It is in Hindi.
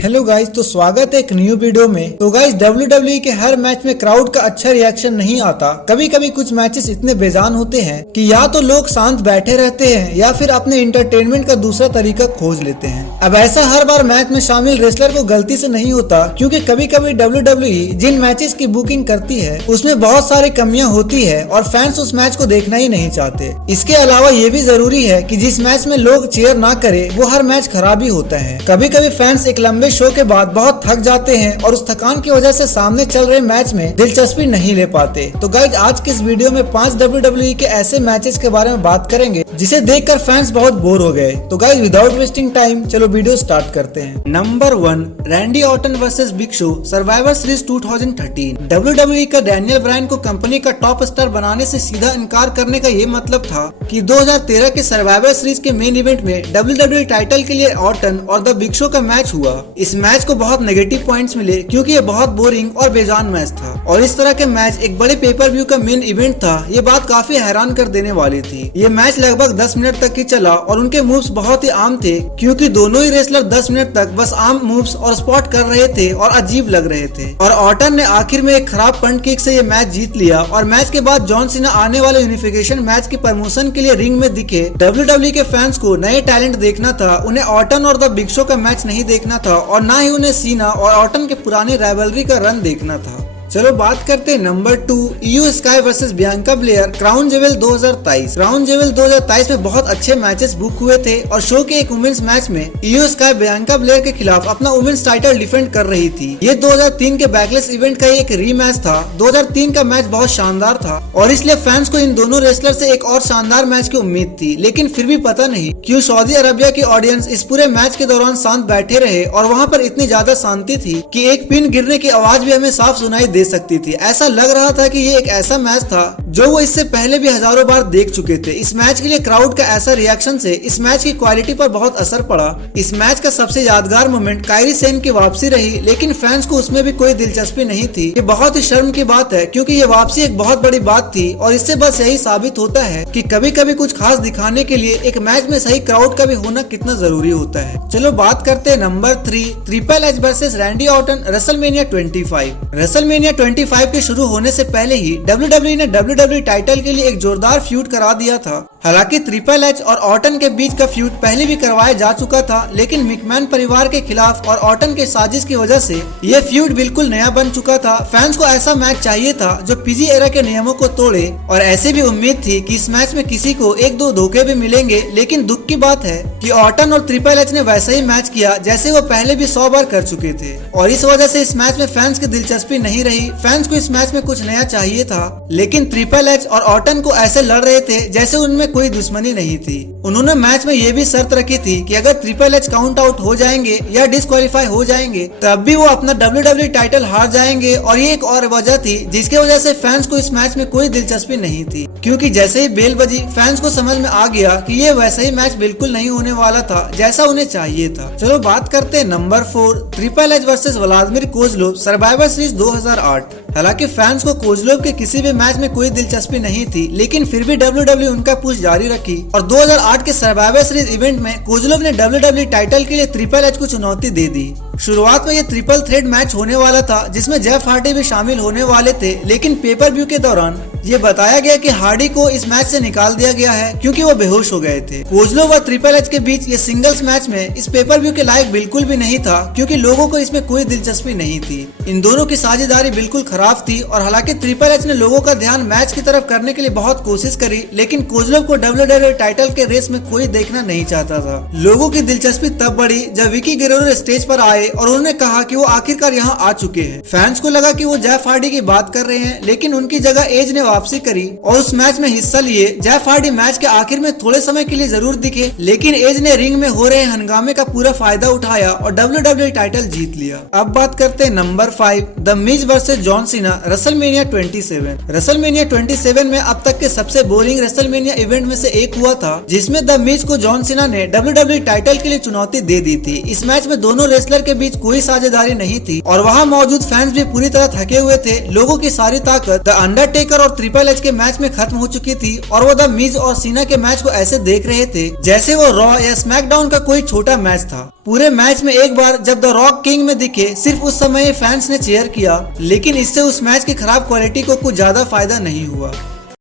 हेलो गाइस, तो स्वागत है एक न्यू वीडियो में। तो गाइस, WWE के हर मैच में क्राउड का अच्छा रिएक्शन नहीं आता। कभी कभी कुछ मैचेस इतने बेजान होते हैं कि या तो लोग शांत बैठे रहते हैं या फिर अपने इंटरटेनमेंट का दूसरा तरीका खोज लेते हैं। अब ऐसा हर बार मैच में शामिल रेसलर को गलती से नहीं होता, क्योंकि कभी कभी WWE जिन मैचेस की बुकिंग करती है उसमें बहुत सारी कमियां होती है और फैंस उस मैच को देखना ही नहीं चाहते। इसके अलावा ये भी जरूरी है कि जिस मैच में लोग चीयर ना करे वो हर मैच खराब ही होता है। कभी कभी फैंस एक लंबे शो के बाद बहुत थक जाते हैं और उस थकान की वजह से सामने चल रहे मैच में दिलचस्पी नहीं ले पाते। तो गाइज, आज की इस वीडियो में 5 WWE के ऐसे मैचेस के बारे में बात करेंगे जिसे देखकर फैंस बहुत बोर हो गए। तो गाइज, विदाउट वेस्टिंग टाइम चलो वीडियो स्टार्ट करते हैं। Number 1, Randy Orton versus big show survivor series 2013। WWE का डैनियल ब्रायन को कंपनी का टॉप स्टार बनाने से सीधा इनकार करने का ये मतलब था कि 2013 के सर्वाइवर सीरीज के मेन इवेंट में WWE टाइटल के लिए ऑर्टन और द बिग शो का मैच हुआ। इस मैच को बहुत नेगेटिव पॉइंट्स मिले क्योंकि ये बहुत बोरिंग और बेजान मैच था और इस तरह के मैच एक बड़े पेपर व्यू का मेन इवेंट था। ये बात काफी हैरान कर देने वाली थी। ये मैच लगभग 10 मिनट तक ही चला और उनके मूव्स बहुत ही आम थे, क्योंकि दोनों ही रेसलर 10 मिनट तक बस आम मूव्स और स्पॉट कर रहे थे और अजीब लग रहे थे। और ऑर्टन ने आखिर में एक खराब पंट किक से ये मैच जीत लिया और मैच के बाद जॉन सीना आने वाले यूनिफिकेशन मैच की प्रमोशन के लिए रिंग में दिखे। WWE के फैंस को नए टैलेंट देखना था, उन्हें ऑर्टन और द बिग शो का मैच नहीं देखना था और ना ही उन्हें सीना और ऑर्टन के पुरानी राइवलरी का रन देखना था। चलो बात करते हैं नंबर 2, इयो sky versus Bianca Blair crown jewel 2023। Crown jewel 2023 में बहुत अच्छे मैचेस बुक हुए थे और शो के एक वुमेन्स मैच में इयो स्काई बियांका ब्लेयर के खिलाफ अपना वुमेन्स टाइटल डिफेंड कर रही थी। ये 2003 के बैकलेस इवेंट का एक रीमैच था। 2003 का मैच बहुत शानदार था और इसलिए फैंस को इन दोनों रेसलर से एक और शानदार मैच की उम्मीद थी, लेकिन फिर भी पता नहीं क्यों सऊदी अरबिया की ऑडियंस इस पूरे मैच के दौरान शांत बैठे रहे और वहाँ पर इतनी ज्यादा शांति थी कि एक पिन गिरने की आवाज भी हमें साफ सुनाई दे सकती थी। ऐसा लग रहा था कि ये एक ऐसा मैच था जो वो इससे पहले भी हजारों बार देख चुके थे। इस मैच के लिए क्राउड का ऐसा रिएक्शन से इस मैच की क्वालिटी पर बहुत असर पड़ा। इस मैच का सबसे यादगार मोमेंट कायरी सेन की वापसी रही, लेकिन फैंस को उसमें भी कोई दिलचस्पी नहीं थी। ये बहुत ही शर्म की बात है, क्योंकि ये वापसी एक बहुत बड़ी बात थी और इससे बस यही साबित होता है कि कभी कभी कुछ खास दिखाने के लिए एक मैच में सही क्राउड का भी होना कितना जरूरी होता है। चलो बात करते हैं number 3, triple H versus Randy Orton WrestleMania 25। WrestleMania 25 के शुरू होने से पहले ही WWE ने WWE टाइटल के लिए एक जोरदार फ्यूड करा दिया था। हालांकि ट्रिपल एच और ऑर्टन के बीच का फ्यूड पहले भी करवाया जा चुका था, लेकिन मिकमैन परिवार के खिलाफ और ऑर्टन के साजिश की वजह से ये फ्यूड बिल्कुल नया बन चुका था। फैंस को ऐसा मैच चाहिए था जो PG एरा के नियमों को तोड़े और ऐसे भी उम्मीद थी कि इस मैच में किसी को 1-2 धोखे भी मिलेंगे, लेकिन दुख की बात है कि ऑर्टन और ट्रिपल एच ने वैसा ही मैच किया जैसे वो पहले भी 100 बार कर चुके थे और इस वजह से इस मैच में फैंस की दिलचस्पी नहीं रही। फैंस को इस मैच में कुछ नया चाहिए था, लेकिन ट्रिपल एच और ऑर्टन को ऐसे लड़ रहे थे जैसे उनमें कोई दुश्मनी नहीं थी। उन्होंने मैच में ये भी शर्त रखी थी कि अगर ट्रिपल एच काउंट आउट हो जाएंगे या डिस्क्वालीफाई हो जाएंगे तब भी वो अपना WWE टाइटल हार जाएंगे। और ये एक और वजह थी जिसकी वजह से फैंस को इस मैच में कोई दिलचस्पी नहीं थी, क्योंकि जैसे ही बेल बजी फैंस को समझ में आ गया कि ये वैसा ही मैच बिल्कुल नहीं होने वाला था जैसा उन्हें चाहिए था। चलो बात करते हैं number 4, triple H versus Vladimir Kozlov Survivor Series 2008। हालांकि फैंस को कोजलोव के किसी भी मैच में कोई दिलचस्पी नहीं थी, लेकिन फिर भी WWE उनका पुश जारी रखी और 2008 के सर्वाइवर सीरीज इवेंट में कोजलोव ने WWE टाइटल के लिए ट्रिपल एच को चुनौती दे दी। शुरुआत में ये ट्रिपल थ्रेड मैच होने वाला था जिसमें जेफ हार्डी भी शामिल होने वाले थे, लेकिन पेपर व्यू के दौरान ये बताया गया कि हार्डी को इस मैच से निकाल दिया गया है क्योंकि वो बेहोश हो गए थे। कोजलोव व ट्रिपल एच के बीच ये सिंगल्स मैच में इस पेपर व्यू के लायक बिल्कुल भी नहीं था, क्योंकि लोगों को इसमें कोई दिलचस्पी नहीं थी। इन दोनों की साझेदारी बिल्कुल खराब थी और हालांकि ट्रिपल एच ने लोगों का ध्यान मैच की तरफ करने के लिए बहुत कोशिश करी, लेकिन कोजलोव को WWE टाइटल के रेस में कोई देखना नहीं चाहता था। लोगों की दिलचस्पी तब बढ़ी जब विकी गेरेरो स्टेज पर आए और उन्होंने कहा कि वो आखिरकार यहाँ आ चुके हैं। फैंस को लगा कि वो जेफ हार्डी की बात कर रहे हैं, लेकिन उनकी जगह एज ने वापसी करी और उस मैच में हिस्सा लिए। जेफ हार्डी मैच के आखिर में थोड़े समय के लिए जरूर दिखे, लेकिन एज ने रिंग में हो रहे हंगामे का पूरा फायदा उठाया और WWE टाइटल जीत लिया। अब बात करते हैं number 5, the Miz versus John Cena WrestleMania 27। WrestleMania 27 में अब तक के सबसे बोरिंग रेसलमेनिया इवेंट में से एक हुआ था, जिसमें द मिज को जॉन सीना ने WWE टाइटल के लिए चुनौती दे दी थी। इस मैच में दोनों रेसलर के बीच कोई साझेदारी नहीं थी और वहाँ मौजूद फैंस भी पूरी तरह थके हुए थे। लोगों की सारी ताकत द अंडरटेकर और ट्रिपल एच के मैच में खत्म हो चुकी थी और वो द मिज और सीना के मैच को ऐसे देख रहे थे जैसे वो रॉ या स्मैकडाउन का कोई छोटा मैच था। पूरे मैच में एक बार जब द रॉक किंग में दिखे, सिर्फ उस समय फैंस ने चीयर किया, लेकिन इससे उस मैच की खराब क्वालिटी को कुछ ज्यादा फायदा नहीं हुआ।